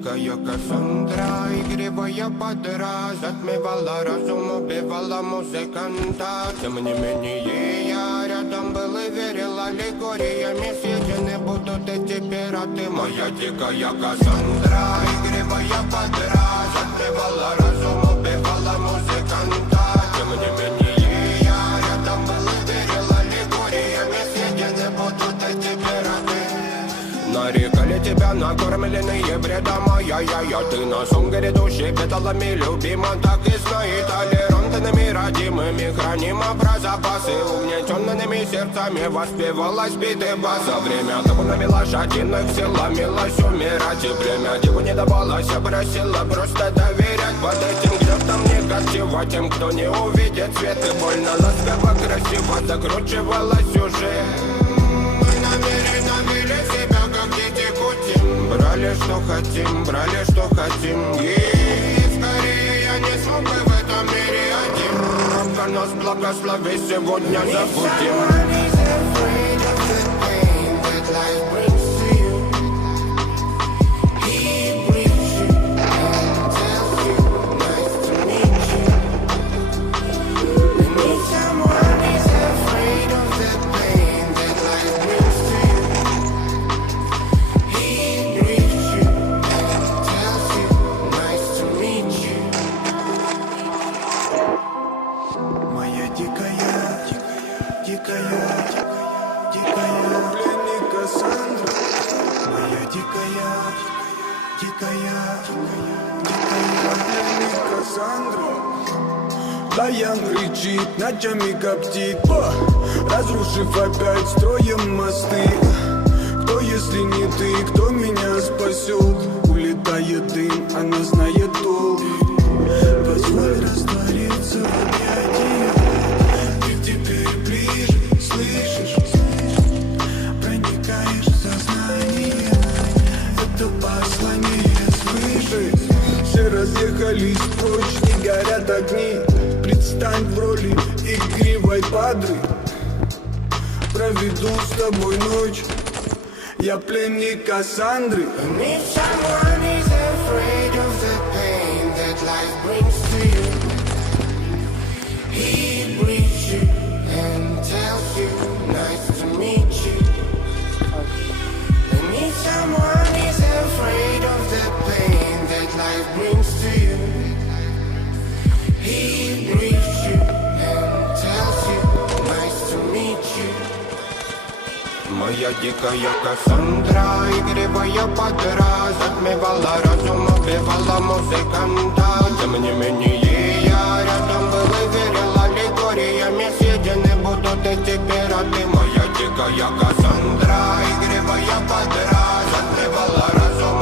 дикая Кассандра, игривая подра, затмевала разум, убивала музыканта. Тем не менее я рядом был и верил аллегориями. Съедены будут эти пираты. Моя дикая Кассандра, игривая подра, затмевала разум, убивала музыканта. Тем не менее я рядом был и верил аллегориями. Съедены будут эти пираты. Нарекали тебя накормленные бредом, я ты на сон грядущий петалами любима. Так и знай, толерантными родимыми храним про запасы. Угнетенными сердцами воспевалась биты баса. Время табунами лошадиных силами лось умирать. И время диву не давалось, просила просто доверять. Под этим гнетом не кочевать тем, кто не увидит свет. И больно ласково красиво закручивалась уже. Мы намеренно вели себя как дети кутим. Брали что хотим и скорее я не смог бы в этом мире один. Бога нас благослови, сегодня забудем. Даян кричит, ночами коптит, разрушив опять строем мосты. Кто, если не ты, кто меня спасет? Улетает дым, она знает толк. Позволь раствориться в объятиях. Ты теперь ближе, слышишь? Проникаешь в сознание. Это послание свыше. Все разъехались прочь, не горят огни. Предстань в роли игривой падры. Проведу с тобой ночь. Я пленник Кассандры. And if someone is afraid of the pain that life brings to you, he greets you and tells you nice to meet you. And if someone is afraid of the pain that life brings to you, he greets you and tells you nice to meet you. Моя дикая Кассандра, игривая подра, затмевала разум, убивала музыканта. Тем не менее я рядом был и верил аллегориями. Съедены будут эти пираты. Моя дикая Кассандра, игривая подра, затмевала разум,